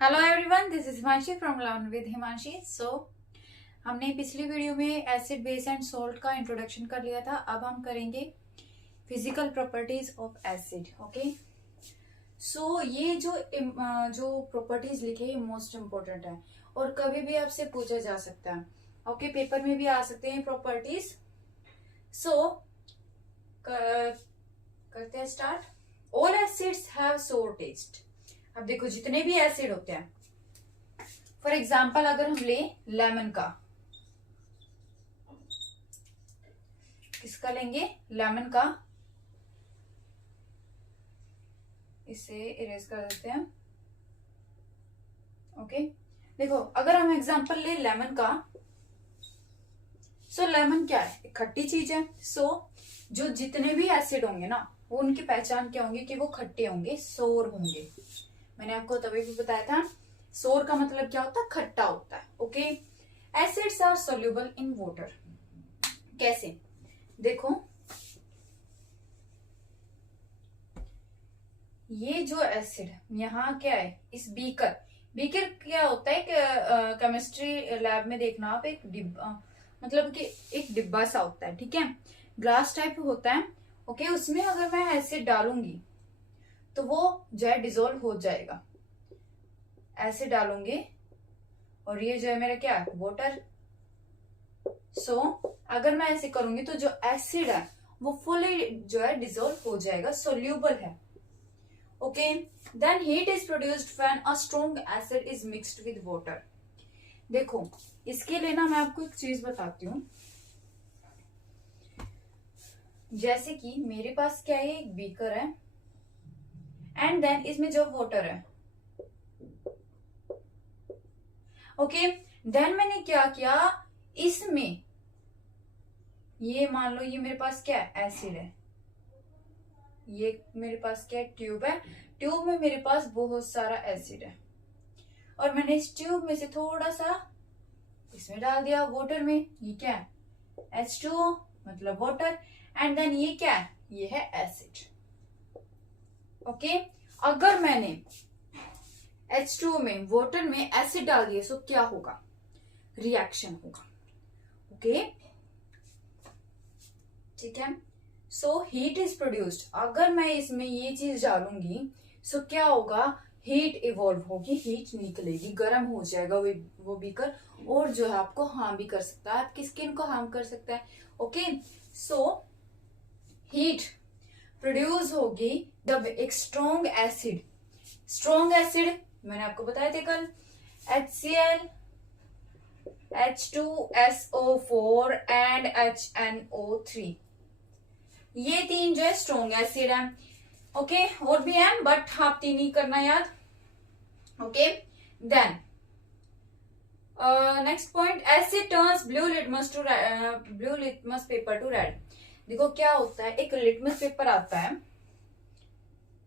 Hello everyone, this is Himanshi from learn with Himanshi. हमने पिछली video में एसिड बेस एंड सॉल्ट का इंट्रोडक्शन कर लिया था। अब हम करेंगे physical properties of acid. Okay, ये जो प्रॉपर्टीज लिखे ये मोस्ट इम्पोर्टेंट है और कभी भी आपसे पूछा जा सकता है। ओके, पेपर में भी आ सकते हैं प्रॉपर्टीज। करते हैं स्टार्ट। ऑल एसिड्स हैव सोर टेस्ट। अब देखो, जितने भी एसिड होते हैं, फॉर एग्जाम्पल अगर हम ले लेमन का, किसका लेंगे? लेमन का। इसे इरेज कर देते हैं। ओके, देखो अगर हम एग्जाम्पल ले लेमन का, लेमन क्या है? एक खट्टी चीज है। जो जितने भी एसिड होंगे ना, वो उनकी पहचान क्या होंगी कि वो खट्टे होंगे, सोर होंगे। मैंने आपको तभी भी बताया था, सोर का मतलब क्या होता है? खट्टा होता है। Okay, acids are soluble in water. कैसे? देखो, ये जो एसिड यहाँ क्या है, इस बीकर क्या होता है कि केमिस्ट्री लैब में देखना आप, एक डिब्बा, मतलब कि एक डिब्बा सा होता है, ठीक है, ग्लास टाइप होता है। ओके, उसमें अगर मैं एसिड डालूंगी तो वो जो है डिजोल्व हो जाएगा। एसिड डालूंगी और ये जो है मेरा क्या है? वाटर। अगर मैं ऐसे करूंगी तो जो एसिड है वो फुली जो है डिजोल्व हो जाएगा, सोल्यूबल है। Okay, then heat is produced when a strong acid is mixed with water. देखो, इसके लिए ना मैं आपको एक चीज बताती हूँ। जैसे कि मेरे पास क्या है, एक बीकर है एंड देन इसमें जो वाटर है। ओके, देन मैंने क्या किया, इसमें ये मान लो, ये मेरे पास क्या है? एसिड है। ये मेरे पास क्या है? ट्यूब है। ट्यूब में मेरे पास बहुत सारा एसिड है और मैंने इस ट्यूब में से थोड़ा सा इसमें डाल दिया, वाटर में। ये क्या है? H2O, मतलब वाटर। एंड देन ये क्या है? ये है एसिड। ओके, अगर मैंने H2O में, वाटर में एसिड डाल दिया तो क्या होगा? रिएक्शन होगा। ओके, ठीक है। Heat is produced. अगर मैं इसमें ये चीज डालूंगी क्या होगा? हीट इवॉल्व होगी, हीट निकलेगी, गर्म हो जाएगा वो बीकर, और जो है आपको हार्म भी कर सकता है, आपकी स्किन को हार्म कर सकता है। ओके, हीट प्रोड्यूस होगी जब एक स्ट्रॉन्ग एसिड मैंने आपको बताया थे कल, HCl, H2SO4 एंड HNO3, ये तीन जो है स्ट्रॉन्ग एसिड है। ओके, और भी है बट आप तीन ही करना याद। Okay, then next point, acid turns blue litmus paper to red. देखो क्या होता है, एक लिटमस पेपर आता है,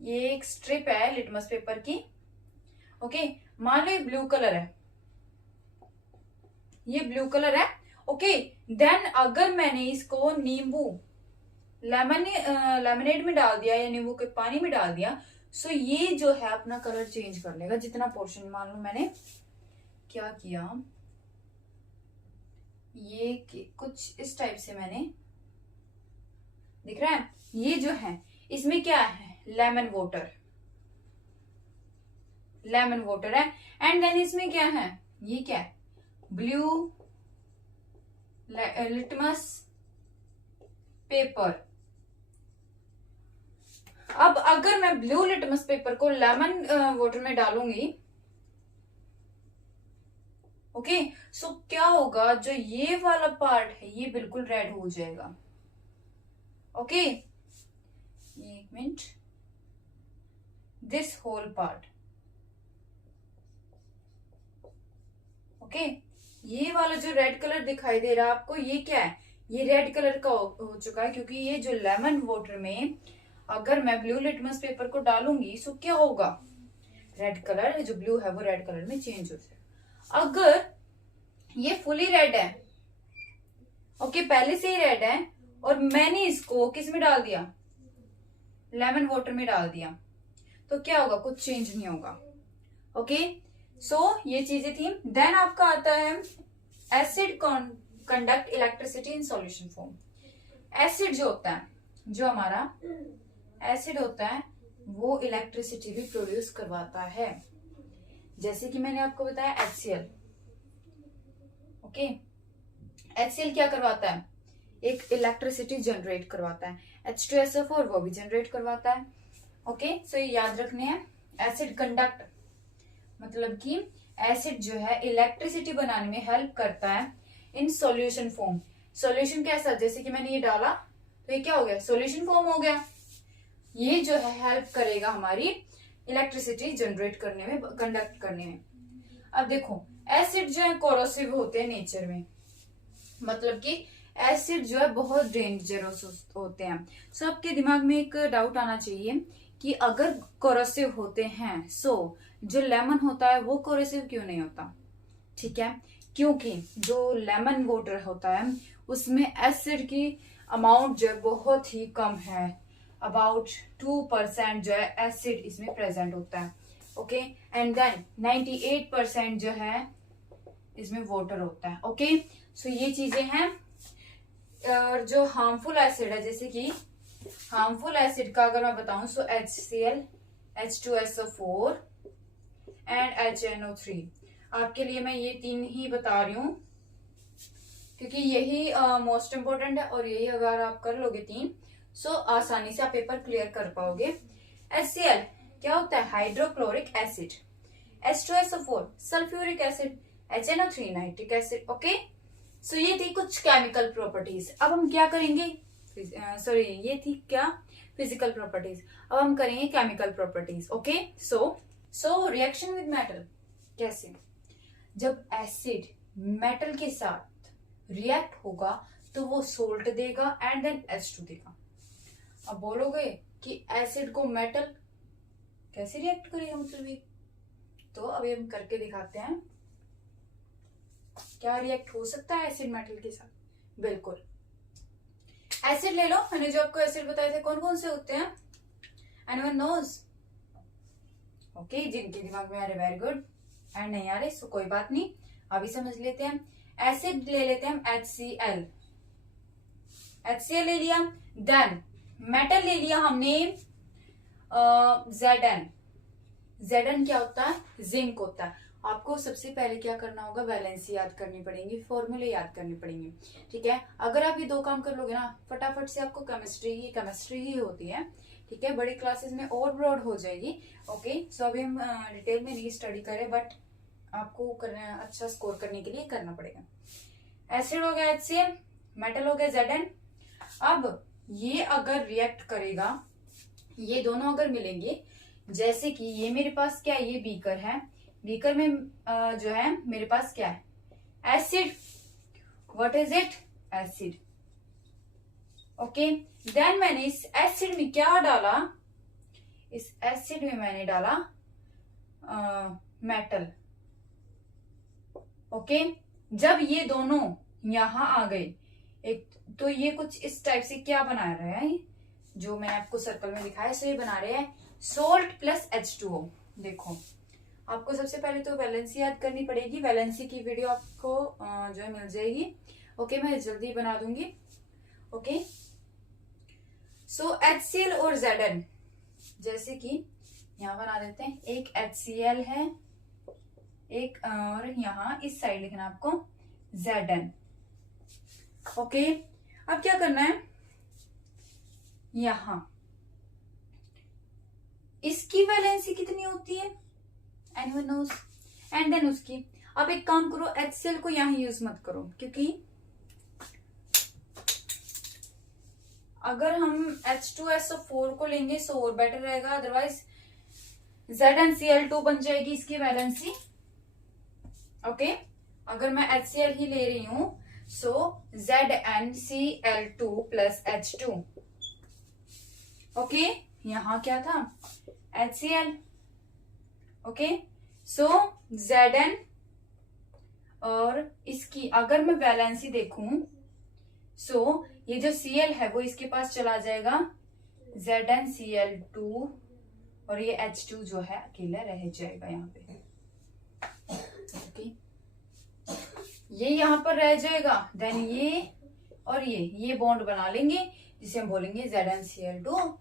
ये एक स्ट्रिप है लिटमस पेपर की। ओके, मान लो ये ब्लू कलर है, ये ब्लू कलर है। ओके, देन अगर मैंने इसको नींबू लेमनेड में डाल दिया या नींबू के पानी में डाल दिया, ये जो है अपना कलर चेंज कर लेगा। जितना पोर्शन, मान लो मैंने क्या किया, ये कुछ इस टाइप से मैंने, दिख रहा है, ये जो है इसमें क्या है? लेमन वाटर है। एंड देन इसमें क्या है? ये क्या है? Blue litmus paper. अब अगर मैं ब्लू लिटमस पेपर को लेमन वाटर में डालूंगी, ओके, क्या होगा? जो ये वाला पार्ट है ये बिल्कुल रेड हो जाएगा। ओके, एक minute, this whole part. Okay, ये वाला जो रेड कलर दिखाई दे रहा है आपको, ये क्या है? ये रेड कलर का हो चुका है, क्योंकि ये जो लेमन वाटर में अगर मैं ब्लू लिटमस पेपर को डालूंगी क्या होगा? रेड कलर जो ब्लू है वो रेड कलर में चेंज हो जाएगा। अगर ये फुली रेड है, ओके, पहले से ही रेड है, और मैंने इसको किस में डाल दिया? लेमन वाटर में डाल दिया, तो क्या होगा? कुछ चेंज नहीं होगा। ओके, ये चीजें थी। देन आपका आता है acid conduct electricity in solution form. Acid जो होता है, जो हमारा एसिड होता है वो इलेक्ट्रिसिटी भी प्रोड्यूस करवाता है। जैसे कि मैंने आपको बताया HCl। ओके, HCl क्या करवाता है, एक इलेक्ट्रिसिटी जनरेट करवाता है। H2SO4 वो भी जनरेट करवाता है। ओके, सो ये याद रखने हैं। एसिड कंडक्ट मतलब कि एसिड जो है इलेक्ट्रिसिटी बनाने में हेल्प करता है इन सॉल्यूशन फॉर्म। सॉल्यूशन कैसा, जैसे कि मैंने ये डाला तो ये क्या हो गया, सॉल्यूशन फॉर्म हो गया। ये जो है हेल्प करेगा हमारी इलेक्ट्रिसिटी जनरेट करने में, कंडक्ट करने में। अब देखो एसिड जो है कोरोसिव होते हैं नेचर में, मतलब कि एसिड जो है बहुत डेंजरस होते हैं। सो आपके दिमाग में एक डाउट आना चाहिए कि अगर कोरोसिव होते हैं जो लेमन होता है वो कोरोसिव क्यों नहीं होता। ठीक है, क्योंकि जो लेमन वाटर होता है उसमें एसिड की अमाउंट जो है बहुत ही कम है। अबाउट 2% जो है एसिड इसमें प्रेजेंट होता है। ओके, एंड देन 98% जो है इसमें वाटर होता है। ओके, सो ये चीजें हैं। और जो हार्मफुल एसिड है, जैसे कि हार्मफुल एसिड का अगर मैं बताऊं सो HCl, H2SO4 एंड HNO3। आपके लिए मैं ये 3 ही बता रही हूँ क्योंकि यही मोस्ट इम्पोर्टेंट है, और यही अगर आप कर लोगे 3 आसानी से आप पेपर क्लियर कर पाओगे। HCl क्या होता है, hydrochloric acid. H2SO4 sulphuric acid. HNO3 nitric acid. Okay, so ये थी कुछ केमिकल प्रॉपर्टीज। अब हम क्या करेंगे, ये थी क्या, फिजिकल प्रॉपर्टीज। अब हम करेंगे chemical properties. Okay, so reaction with metal कैसे, जब एसिड मेटल के साथ रिएक्ट होगा तो वो सोल्ट देगा एंड देन H2 देगा। अब बोलोगे कि एसिड को मेटल कैसे रिएक्ट करेगा, मतलब ये तो अभी हम करके दिखाते हैं। क्या रिएक्ट हो सकता है एसिड मेटल के साथ, बिल्कुल। एसिड ले लो, मैंने जो आपको एसिड बताए थे कौन कौन से होते हैं, एनीवन नोज। ओके, जिनके दिमाग में आ रहे वेरी गुड, एंड नहीं आ रहे सो कोई बात नहीं, अभी समझ लेते हैं। एसिड ले लेते हैं हम HCl। HCl ले लिया, देन मेटल ले लिया हमने Zn। Zn क्या होता है, जिंक होता है। आपको सबसे पहले क्या करना होगा, वैलेंसी याद करनी पड़ेगी, फॉर्मूले याद करने पड़ेंगे। ठीक है, अगर आप ये 2 काम कर लोगे ना फटाफट से आपको केमिस्ट्री ही होती है। ठीक है, बड़ी क्लासेस में और ब्रॉड हो जाएगी। ओके, सो अभी हम डिटेल में नहीं स्टडी करें, बट आपको करना, अच्छा स्कोर करने के लिए करना पड़ेगा। एसिड हो गया HCl, मेटल हो गया Zn। अब ये अगर रिएक्ट करेगा, ये दोनों अगर मिलेंगे, जैसे कि ये मेरे पास क्या है, ये बीकर है, बीकर में जो है मेरे पास क्या है, acid. What is it, acid. Okay, then मैंने इस एसिड में क्या डाला, इस एसिड में मैंने डाला मेटल। ओके, जब ये दोनों यहां आ गए, एक तो ये कुछ इस टाइप से क्या बना रहे हैं, जो मैंने आपको सर्कल में दिखाया, सो ये बना रहे हैं सोल्ट प्लस H2O। देखो, आपको सबसे पहले तो वैलेंसी याद करनी पड़ेगी। वैलेंसी की वीडियो आपको जो है मिल जाएगी। ओके, मैं जल्दी बना दूंगी। ओके, सो HCl और Zn, जैसे कि यहां बना देते हैं, एक HCl है, एक और यहां इस साइड लिखना आपको Zn। ओके, अब क्या करना है, यहां इसकी वैलेंसी कितनी होती है, एनीवन नोस, एंड देन उसकी। अब एक काम करो, HCl को यहां यूज मत करो, क्योंकि अगर हम H2SO4 को लेंगे सो और बेटर रहेगा, अदरवाइज ZnCl2 बन जाएगी इसकी वैलेंसी। ओके, अगर मैं HCl ही ले रही हूं सो ZnCl2 प्लस H2। ओके, यहां क्या था, HCl। ओके, सो Zn और इसकी अगर मैं वैलेंसी देखूं सो ये जो Cl है वो इसके पास चला जाएगा, ZnCl2, और ये H2 जो है अकेला रह जाएगा यहाँ पे। ओके, ये यहाँ पर रह जाएगा, देन ये और ये बॉन्ड बना लेंगे जिसे हम बोलेंगे ZnCl2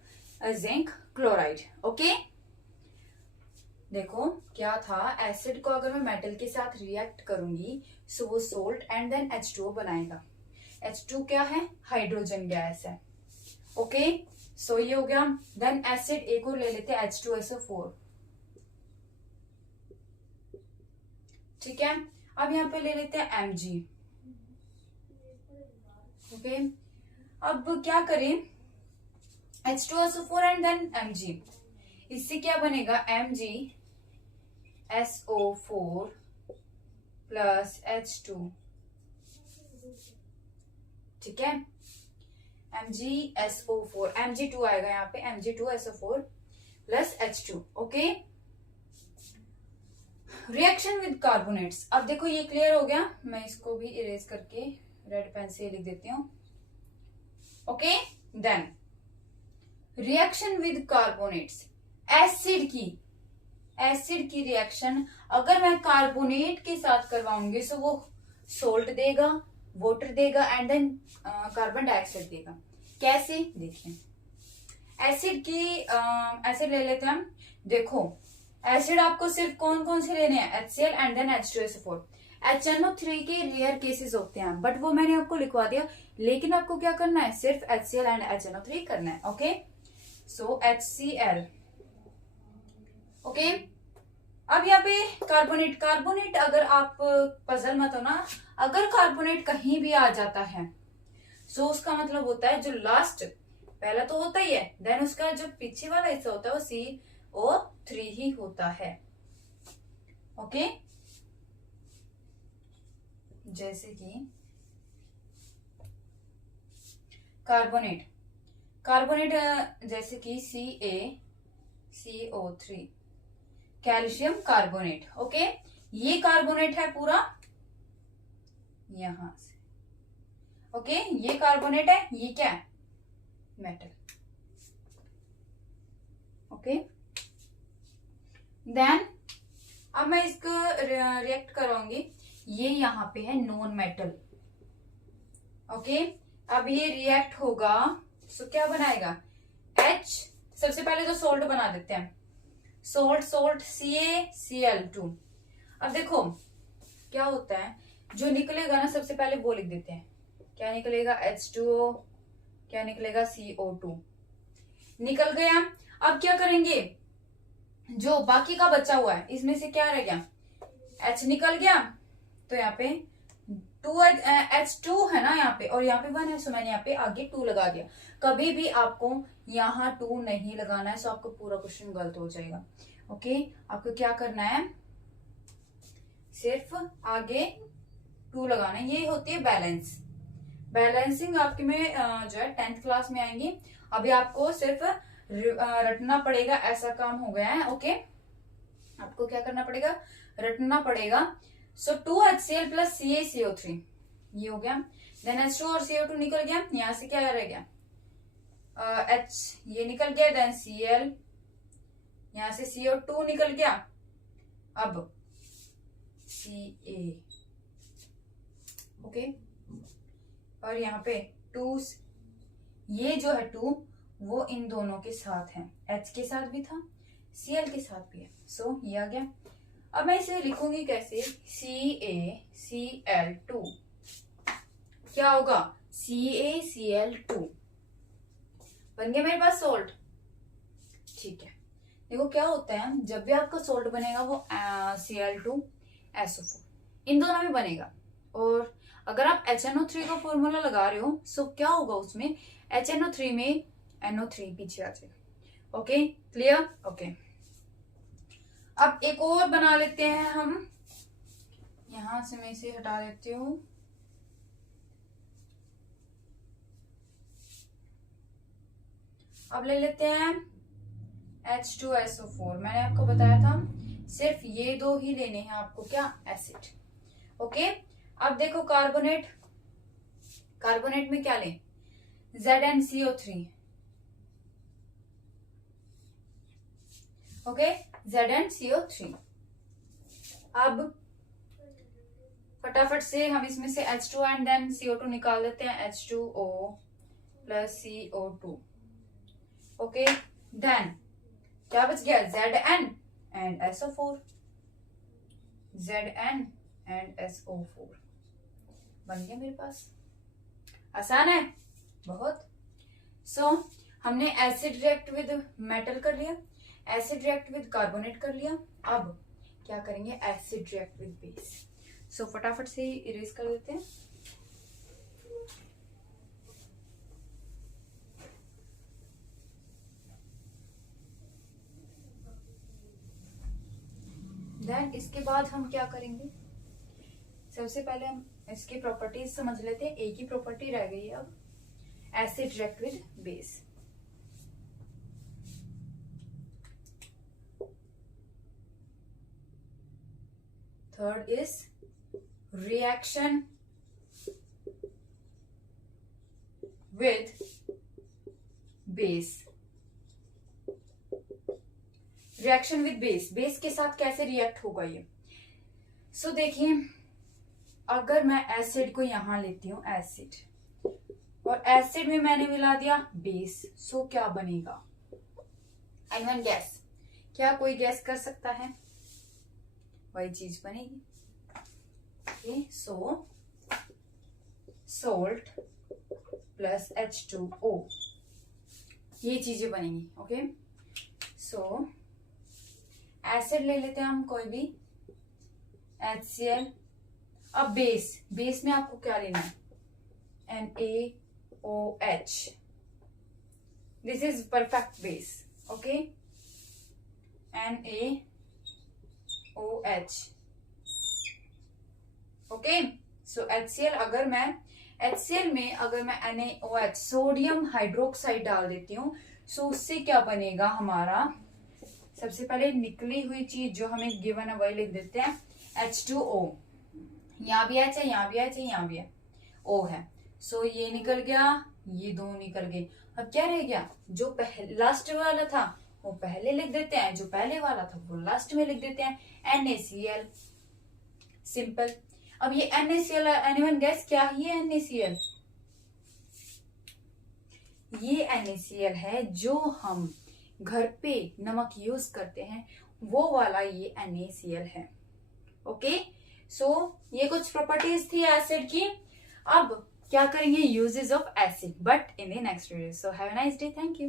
जिंक क्लोराइड। ओके, देखो क्या था, एसिड को अगर मैं मेटल के साथ रिएक्ट करूंगी सो वो सोल्ट एंड देन H2O बनाएगा। H2 क्या है, हाइड्रोजन गैस है। ओके, सो ये हो गया। देन एसिड एक और ले लेते हैं, H2SO4। ठीक है, अब यहाँ पे ले लेते हैं Mg। ओके, अब क्या करें, H2SO4 एंड देन Mg, इससे क्या बनेगा, MgSO4 प्लस H2। ठीक है, MgSO4, Mg2 आएगा यहाँ पे, Mg2SO4 plus H2। Okay, reaction with carbonates. अब देखो ये क्लियर हो गया, मैं इसको भी इरेज करके रेड पेन से लिख देती हूँ। Okay, then reaction with carbonates, acid की रिएक्शन अगर मैं कार्बोनेट के साथ करवाऊंगी तो वो सोल्ट देगा, वाटर देगा एंड देन कार्बन डाइऑक्साइड देगा। कैसे, देखिए एसिड ले लेते हैं हम। देखो एसिड आपको सिर्फ कौन कौन से लेने हैं, HCl and then H2SO4। HNO3 के रेयर केसेस होते हैं बट वो मैंने आपको लिखवा दिया, लेकिन आपको क्या करना है, सिर्फ HCl एंड HNO3 करना है। ओके, सो HCl। ओके, अब यहाँ पे कार्बोनेट अगर आप पजल मत हो ना, अगर कार्बोनेट कहीं भी आ जाता है सो उसका मतलब होता है जो लास्ट, पहला तो होता ही है, देन उसका जो पीछे वाला हिस्सा होता है वो CO3 ही होता है। ओके, जैसे कि कार्बोनेट जैसे कि CaCO3, कैल्शियम कार्बोनेट। ओके, ये कार्बोनेट है पूरा यहां से। ओके, ये कार्बोनेट है, ये क्या है, मेटल। ओके, देन अब मैं इसको रिएक्ट कराऊंगी, ये यहाँ पे है नॉन मेटल। ओके, अब ये रिएक्ट होगा सो क्या बनाएगा, H, सबसे पहले तो सोल्ट बना देते हैं, सोल्ट CaCl2। अब देखो क्या होता है, जो निकलेगा ना सबसे पहले वो लिख देते हैं, क्या निकलेगा, H2O, क्या निकलेगा, CO2 निकल गया। अब क्या करेंगे, जो बाकी का बचा हुआ है इसमें से क्या रह गया, H निकल गया, तो यहाँ पे H2 है ना यहाँ पे, और यहाँ पे 1 है, सो मैंने यहाँ पे आगे 2 लगा दिया। कभी भी आपको यहाँ 2 नहीं लगाना है, सो आपको पूरा क्वेश्चन गलत हो जाएगा। ओके, आपको क्या करना है, सिर्फ आगे 2 लगाना है। ये होती है बैलेंसिंग आपके में जो है 10th क्लास में आएंगी। अभी आपको सिर्फ रटना पड़ेगा, ऐसा काम हो गया है। ओके, आपको क्या करना पड़ेगा, रटना पड़ेगा। सो 2HCl प्लस CaCO3 ये हो गया, देन H2 और CO2 निकल गया, यहां से क्या रह गया, H ये निकल गया, देन Cl, यहां से CO2 निकल गया, अब Ca। ओके, और यहाँ पे 2, ये जो है 2 वो इन दोनों के साथ है, H के साथ भी था, Cl के साथ भी है, सो ये आ गया। अब मैं इसे लिखूंगी कैसे, CaCl2, क्या होगा, CaCl2 बन गया मेरे पास सोल्ट। ठीक है, देखो क्या होता है, जब भी आपका सोल्ट बनेगा वो Cl2SO4 इन दोनों में बनेगा, और अगर आप HNO3 का फॉर्मूला लगा रहे हो सो क्या होगा, उसमें HNO3 में NO3 पीछे आ जाएगा। Okay, clear. ओके, अब एक और बना लेते हैं हम, यहां से मैं इसे हटा देती हूं। अब ले लेते हैं H2SO4। मैंने आपको बताया था सिर्फ ये 2 ही लेने हैं आपको, क्या, एसिड। ओके, अब देखो कार्बोनेट में क्या लें, ZnCO3। Okay, ZnCO3। अब फटाफट से हम इसमें से H2 एंड देन CO2 निकाल देते हैं, H2O plus CO2। Okay, then क्या बच गया, Zn and SO4, Zn and SO4 बन गया मेरे पास। आसान है बहुत। सो हमने एसिड रिएक्ट विद मेटल कर लिया, एसिड रिएक्ट विद कार्बोनेट कर लिया। अब क्या करेंगे, एसिड रिएक्ट विद बेस। सो फटाफट से इरेज कर देते हैं। देन इसके बाद हम क्या करेंगे, सबसे पहले हम इसकी प्रॉपर्टीज समझ लेते हैं। एक ही प्रॉपर्टी रह गई है अब, acid react with base. Third is reaction with base। Reaction with base, base के साथ कैसे रिएक्ट होगा ये। सो देखिए, अगर मैं एसिड को यहां लेती हूं एसिड, और एसिड में मैंने मिला दिया बेस, सो क्या बनेगा, एनीवन गैस, क्या कोई गैस कर सकता है, वही चीज बनेगी। सो सोल्ट प्लस H2O, ये चीजें बनेंगी। ओके, सो एसिड ले लेते हैं हम कोई भी, HCl। अब बेस, बेस में आपको क्या लेना है, NaOH, this is perfect base. Okay, NaOH। Okay, so HCl, अगर मैं HCl में अगर मैं NaOH सोडियम हाइड्रोक्साइड डाल देती हूँ, सो उससे क्या बनेगा हमारा, सबसे पहले निकली हुई चीज जो हमें गिवन है वही लिख देते हैं, H2O। यहाँ भी H है, यहाँ भी H है, यहाँ भी है O है। सो ये निकल गया, ये दो निकल गए। अब क्या रह गया, जो पहले लास्ट वाला था वो पहले लिख देते हैं, जो पहले वाला था वो लास्ट में लिख देते हैं, NaCl। सिंपल। अब ये NaCl, एनीवन गैस क्या है NaCl? ये NaCl है जो हम घर पे नमक यूज करते हैं, वो वाला ये NaCl है। ओके, सो ये कुछ प्रॉपर्टीज थी एसिड की। अब क्या करेंगे, uses of acid, but in the next video. So have a nice day, thank you.